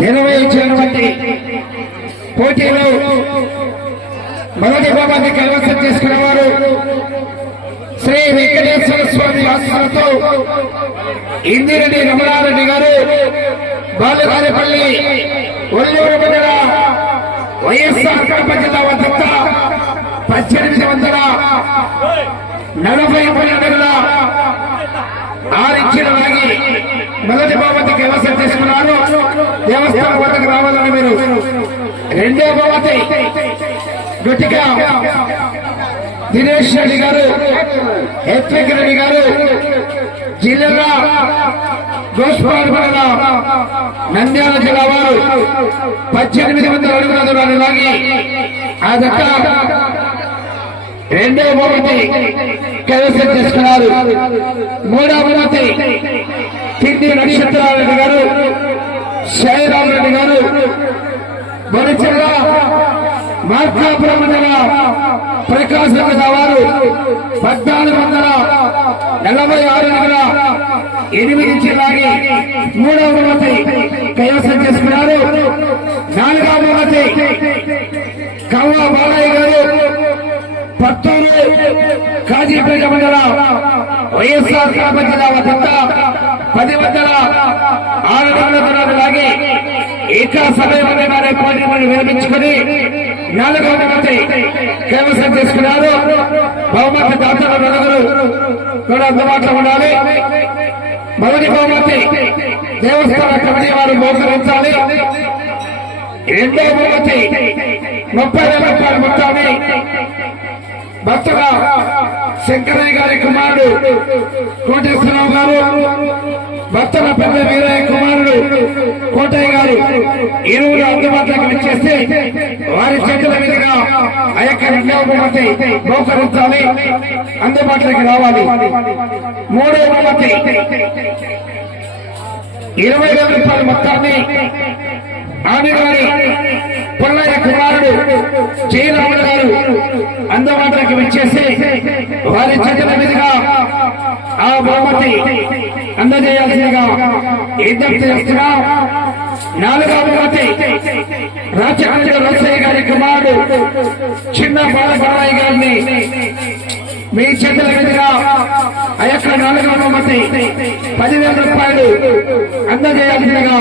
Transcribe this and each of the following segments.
నిర్వహించినటువంటి పోటీలో మొదటి భాగాన్ని కైవసం చేసుకున్న వారు శ్రీ వెంకటేశ్వర స్వామి ఆశ్రమంతో ఇందిరెడ్డి రమణారెడ్డి గారు బాలుగారిపల్లి ఒల్లూరు మండల వైఎస్ఆర్ కడప జిల్లా వద్ద పద్దెనిమిది వందల నలభై పన్నెండుల ఆరించిన లాగి మొదటి బహుమతి కైవసం తీసుకున్నారు దేవస్థానం వద్దకు రావాలని మీరు? రెండో బహుమతి గట్టిగా దినేష్ రెడ్డి గారు హెత్విక్ రెడ్డి గారు జిల్లా గోస్పాల్ నంద్యాల జిల్లా వారు పద్దెనిమిది వందల అడుగుల దూరాన్ని లాగి ఆ దక్క రెండో బహుమతి కైవసం చేసుకున్నారు? మూడో బహుమతి కింది నక్షత్రారెడ్డి గారు శైరామ్ రెడ్డి గారు బొరిచెల్ల మార్కాపురం మండల ప్రకాశం జిల్లా వారు పద్నాలుగు వందల నలభై ఆరు వందల ఎనిమిది నుంచి లాగి మూడవ బహుమతి కైవసం చేసుకున్నారు. నాలుగవ బహుమతి కవ్వ బాలయ్య గారు పత్తూరు కాజీపేట మండల వైఎస్ఆర్ కడప జిల్లా పది వందల ఆరు వందల తరాలు లాగి ఇతర సమయంలో సమయంలోనే పోటీలను విరమించుకుని నాలుగవ బహుమతి కైవసం చేసుకున్నారు. బహుమతి దాతలు నలుగురు కూడా అందుబాటులో ఉండాలి. మొదటి బహుమతి దేవస్థాన కమిటీ వారు మోకరించాలి. రెండో బహుమతి ముప్పై వేల రూపాయలు మొత్తాన్ని భర్తగా శంకరయ్య గారి కుమారుడు కోటేశ్వరరావు గారు. భర్తల పెద్ద వీరయ్య కుమారుడు కోటయ్య గారు ఇరువురు అందుబాటులోకి వచ్చేస్తే వారి చేతుల మీదుగా ఆ యొక్క రెండవ బహుమతి అందుబాటులోకి రావాలి. మూడవ ఇరవై వేల రూపాయల మొత్తాన్ని ఆమె గారి పుల్లయ్య కుమారుడు జయరాములు గారు అందుబాటులోకి వచ్చేసి వారి చేతుల మీదుగా ఆ బహుమతి అందజేయాల్సిందిగా విజ్ఞప్తి చేస్తున్నా. నాలుగవ బహుమతి రాచకండ్రి రోసయ్య గారి కుమారుడు చిన్న బాలబాలయ్య గారిని మీ చేతుల మీదుగా ఆ యొక్క నాలుగవ పదివేల రూపాయలు అందజేయాల్సిందిగా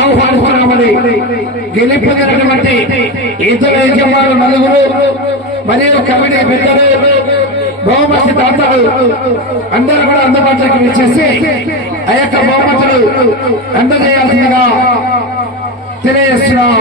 ఆహ్వానిస్తున్నామని గెలుపొందినటువంటి ఇద్దరు యజమానులు నలుగురు మరియు కమిటీ పెద్దలు బహుమతి దాతలు అందరూ కూడా అందుబాటులోకి వచ్చేసి ఆ యొక్క బహుమతులు అందజేయాల్సిందిగా తెలియజేస్తున్నాం.